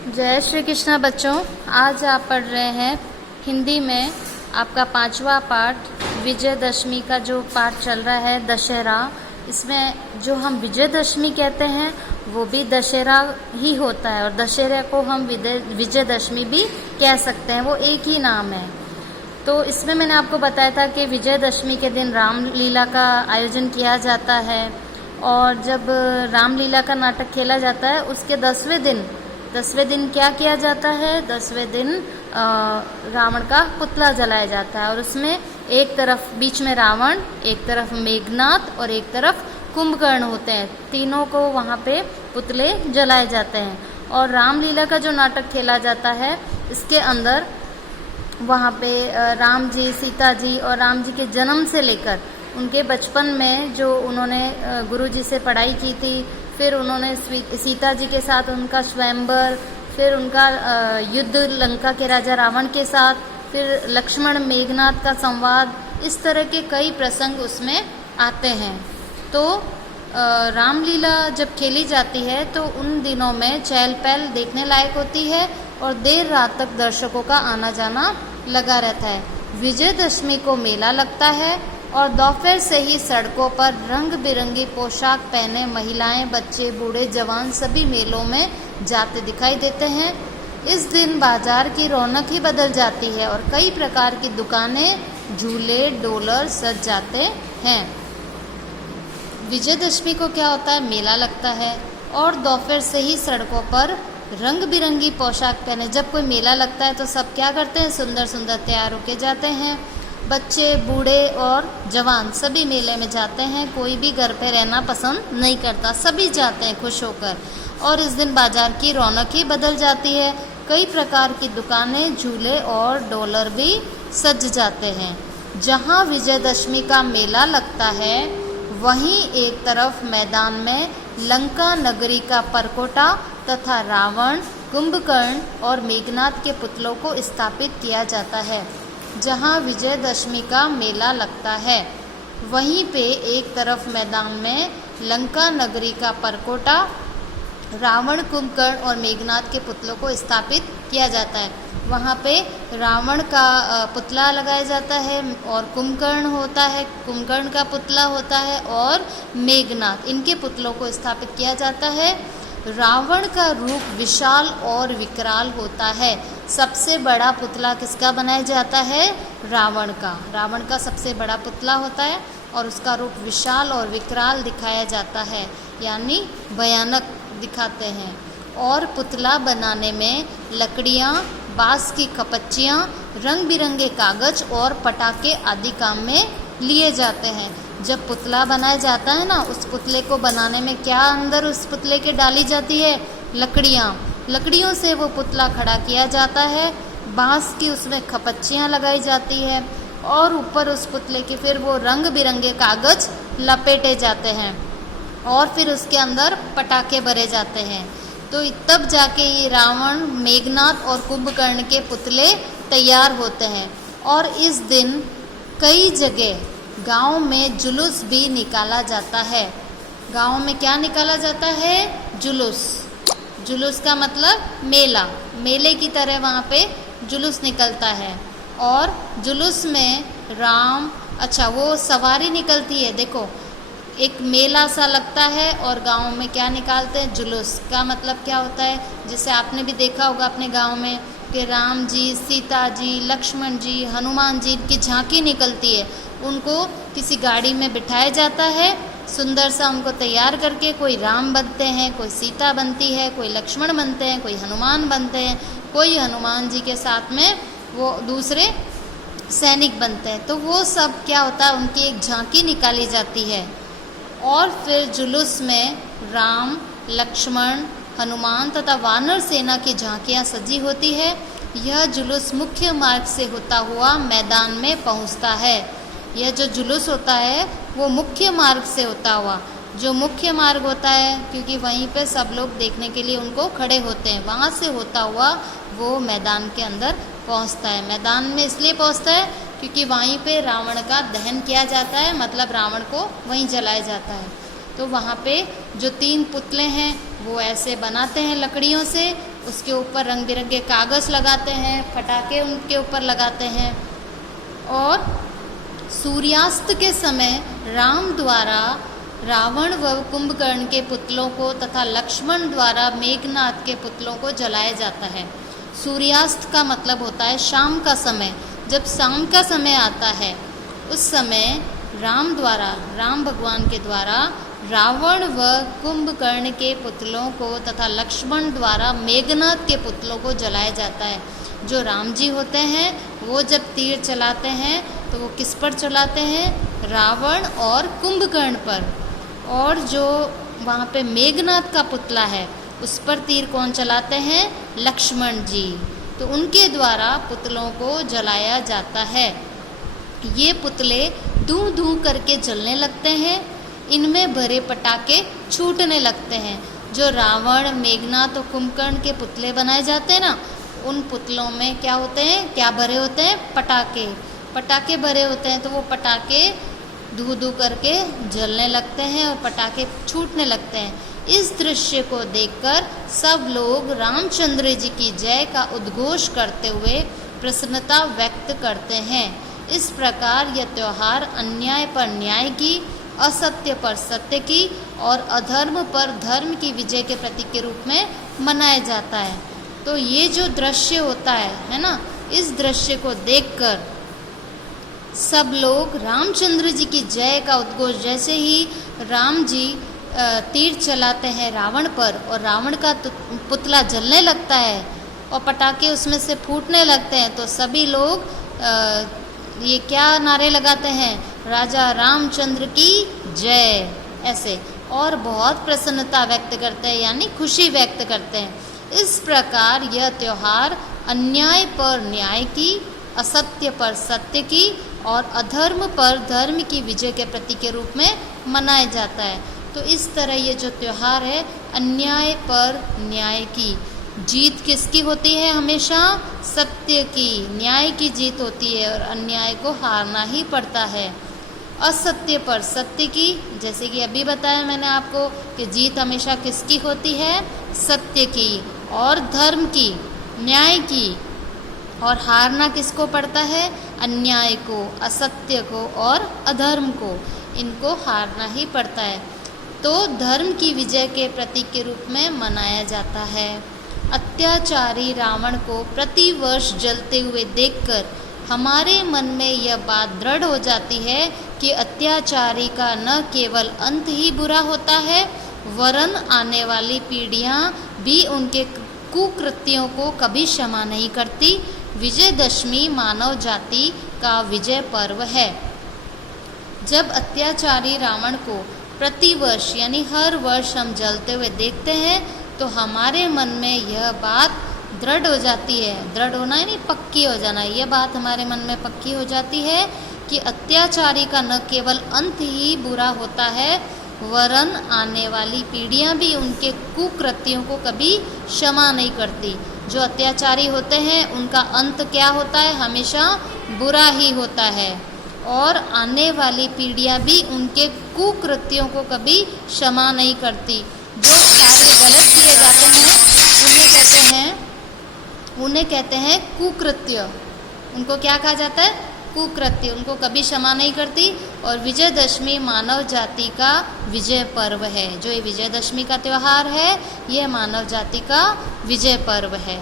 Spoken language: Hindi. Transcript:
जय श्री कृष्णा बच्चों। आज आप पढ़ रहे हैं हिंदी में आपका 5वां पाठ विजयदशमी का जो पाठ चल रहा है दशहरा। इसमें जो हम विजयदशमी कहते हैं वो भी दशहरा ही होता है और दशहरा को हम विजयदशमी भी कह सकते हैं, वो एक ही नाम है। तो इसमें मैंने आपको बताया था कि विजयदशमी के दिन रामलीला का आयोजन किया जाता है और जब रामलीला का नाटक खेला जाता है उसके 10वें दिन क्या किया जाता है? 10वें दिन रावण का पुतला जलाया जाता है और उसमें एक तरफ बीच में रावण, एक तरफ मेघनाद और एक तरफ कुंभकर्ण होते हैं। तीनों को वहाँ पे पुतले जलाए जाते हैं और रामलीला का जो नाटक खेला जाता है इसके अंदर वहाँ पे राम जी, सीता जी और राम जी के जन्म से लेकर उनके बचपन में जो उन्होंने गुरु जी से पढ़ाई की थी, फिर उन्होंने सीता जी के साथ उनका स्वयंवर, फिर उनका युद्ध लंका के राजा रावण के साथ, फिर लक्ष्मण मेघनाद का संवाद, इस तरह के कई प्रसंग उसमें आते हैं। तो रामलीला जब खेली जाती है तो उन दिनों में चहल पहल देखने लायक होती है और देर रात तक दर्शकों का आना जाना लगा रहता है। विजयदशमी को मेला लगता है और दोपहर से ही सड़कों पर रंग बिरंगी पोशाक पहने महिलाएं, बच्चे, बूढ़े, जवान सभी मेलों में जाते दिखाई देते हैं। इस दिन बाजार की रौनक ही बदल जाती है और कई प्रकार की दुकानें, झूले, डोलर सज जाते हैं। विजयदशमी को क्या होता है? मेला लगता है और दोपहर से ही सड़कों पर रंग बिरंगी पोशाक पहने। जब कोई मेला लगता है तो सब क्या करते हैं? सुंदर सुंदर तैयार होके जाते हैं। बच्चे, बूढ़े और जवान सभी मेले में जाते हैं। कोई भी घर पे रहना पसंद नहीं करता, सभी जाते हैं खुश होकर। और इस दिन बाजार की रौनक ही बदल जाती है। कई प्रकार की दुकानें, झूले और डॉलर भी सज जाते हैं। जहां विजयदशमी का मेला लगता है वहीं एक तरफ मैदान में लंका नगरी का परकोटा तथा रावण, कुंभकर्ण और मेघनाद के पुतलों को स्थापित किया जाता है। जहां विजयदशमी का मेला लगता है वहीं पे एक तरफ मैदान में लंका नगरी का परकोटा, रावण, कुंभकर्ण और मेघनाद के पुतलों को स्थापित किया जाता है। वहाँ पे रावण का पुतला लगाया जाता है और कुंभकर्ण का पुतला होता है और मेघनाद, इनके पुतलों को स्थापित किया जाता है। रावण का रूप विशाल और विकराल होता है। सबसे बड़ा पुतला किसका बनाया जाता है? रावण का। रावण का सबसे बड़ा पुतला होता है और उसका रूप विशाल और विकराल दिखाया जाता है, यानी भयानक दिखाते हैं। और पुतला बनाने में लकड़ियाँ, बांस की खपच्चियाँ, रंग बिरंगे कागज और पटाखे आदि काम में लिए जाते हैं। जब पुतला बनाया जाता है ना, उस पुतले को बनाने में क्या अंदर उस पुतले के डाली जाती है? लकड़ियाँ। लकड़ियों से वो पुतला खड़ा किया जाता है। बांस की उसमें खपच्चियाँ लगाई जाती है और ऊपर उस पुतले के फिर वो रंग बिरंगे कागज लपेटे जाते हैं और फिर उसके अंदर पटाखे भरे जाते हैं। तो तब जाके ये रावण, मेघनाद और कुंभकर्ण के पुतले तैयार होते हैं। और इस दिन कई जगह गांव में जुलूस भी निकाला जाता है। गांव में क्या निकाला जाता है? जुलूस। जुलूस का मतलब मेला। मेले की तरह वहाँ पे जुलूस निकलता है और जुलूस में वो सवारी निकलती है। देखो, एक मेला सा लगता है और गांव में क्या निकालते हैं? जुलूस। का मतलब क्या होता है? जैसे आपने भी देखा होगा अपने गांव में कि राम जी, सीता जी, लक्ष्मण जी, हनुमान जी की झांकी निकलती है। उनको किसी गाड़ी में बिठाया जाता है, सुंदर सा उनको तैयार करके कोई राम बनते हैं, कोई सीता बनती है, कोई लक्ष्मण बनते हैं, कोई हनुमान बनते हैं, कोई हनुमान जी के साथ में वो दूसरे सैनिक बनते हैं। तो वो सब क्या होता है? उनकी एक झांकी निकाली जाती है और फिर जुलूस में राम, लक्ष्मण, हनुमान तथा वानर सेना की झांकियाँ सजी होती है। यह जुलूस मुख्य मार्ग से होता हुआ मैदान में पहुँचता है। यह जो जुलूस होता है वो मुख्य मार्ग से होता हुआ, जो मुख्य मार्ग होता है क्योंकि वहीं पे सब लोग देखने के लिए उनको खड़े होते हैं, वहाँ से होता हुआ वो मैदान के अंदर पहुँचता है। मैदान में इसलिए पहुँचता है क्योंकि वहीं पे रावण का दहन किया जाता है, मतलब रावण को वहीं जलाया जाता है। तो वहाँ पे जो 3 पुतले हैं वो ऐसे बनाते हैं लकड़ियों से उसके ऊपर रंग बिरंगे कागज़ लगाते हैं, पटाखे उनके ऊपर लगाते हैं। और सूर्यास्त के समय राम द्वारा रावण व कुंभकर्ण के पुतलों को तथा लक्ष्मण द्वारा मेघनाद के पुतलों को जलाया जाता है। सूर्यास्त का मतलब होता है शाम का समय। जब शाम का समय आता है उस समय राम भगवान के द्वारा रावण व कुंभकर्ण के पुतलों को तथा लक्ष्मण द्वारा मेघनाद के पुतलों को जलाया जाता है। जो राम जी होते हैं वो जब तीर चलाते हैं तो वो किस पर चलाते हैं? रावण और कुंभकर्ण पर। और जो वहाँ पे मेघनाद का पुतला है उस पर तीर कौन चलाते हैं? लक्ष्मण जी। तो उनके द्वारा पुतलों को जलाया जाता है। ये पुतले धू धू करके जलने लगते हैं। इनमें भरे पटाखे छूटने लगते हैं। जो रावण, मेघनाद और कुंभकर्ण के पुतले बनाए जाते हैं ना, उन पुतलों में क्या होते हैं? क्या भरे होते हैं? पटाखे। पटाखे भरे होते हैं तो वो पटाखे धू धू करके जलने लगते हैं और पटाखे छूटने लगते हैं। इस दृश्य को देखकर सब लोग रामचंद्र जी की जय का उद्घोष करते हुए प्रसन्नता व्यक्त करते हैं। इस प्रकार यह त्यौहार अन्याय पर न्याय की, असत्य पर सत्य की और अधर्म पर धर्म की विजय के प्रतीक के रूप में मनाया जाता है। तो ये जो दृश्य होता है ना, इस दृश्य को देखकर सब लोग रामचंद्र जी की जय का उद्घोष, जैसे ही राम जी तीर चलाते हैं रावण पर और रावण का पुतला जलने लगता है और पटाखे उसमें से फूटने लगते हैं, तो सभी लोग ये क्या नारे लगाते हैं? राजा रामचंद्र की जय, ऐसे, और बहुत प्रसन्नता व्यक्त करते हैं, यानी खुशी व्यक्त करते हैं। इस प्रकार यह त्यौहार अन्याय पर न्याय की, असत्य पर सत्य की और अधर्म पर धर्म की विजय के प्रतीक के रूप में मनाया जाता है। तो इस तरह ये जो त्यौहार है, अन्याय पर न्याय की जीत किसकी होती है? हमेशा सत्य की, न्याय की जीत होती है और अन्याय को हारना ही पड़ता है। असत्य पर सत्य की, जैसे कि अभी बताया मैंने आपको कि जीत हमेशा किसकी होती है? सत्य की। और धर्म की, न्याय की। और हारना किसको पड़ता है? अन्याय को, असत्य को और अधर्म को, इनको हारना ही पड़ता है। तो धर्म की विजय के प्रतीक के रूप में मनाया जाता है। अत्याचारी रावण को प्रतिवर्ष जलते हुए देखकर हमारे मन में यह बात दृढ़ हो जाती है कि अत्याचारी का न केवल अंत ही बुरा होता है, वरन आने वाली पीढ़ियां भी उनके कुकृत्यों को कभी क्षमा नहीं करती। विजयदशमी मानव जाति का विजय पर्व है। जब अत्याचारी रावण को प्रतिवर्ष यानी हर वर्ष हम जलते हुए देखते हैं तो हमारे मन में यह बात दृढ़ हो जाती है। दृढ़ होना यानी पक्की हो जाना। यह बात हमारे मन में पक्की हो जाती है कि अत्याचारी का न केवल अंत ही बुरा होता है, वरन आने वाली पीढ़ियां भी उनके कुकृत्यों को कभी क्षमा नहीं करती। जो अत्याचारी होते हैं उनका अंत क्या होता है? हमेशा बुरा ही होता है। और आने वाली पीढ़ियां भी उनके कुकृत्यों को कभी क्षमा नहीं करती। जो कार्य गलत किए जाते हैं उन्हें कहते हैं कुकृत्य। उनको क्या कहा जाता है? कुकृत्य। उनको कभी क्षमा नहीं करती। और विजयदशमी मानव जाति का विजय पर्व है। जो ये विजयदशमी का त्यौहार है, यह मानव जाति का विजय पर्व है।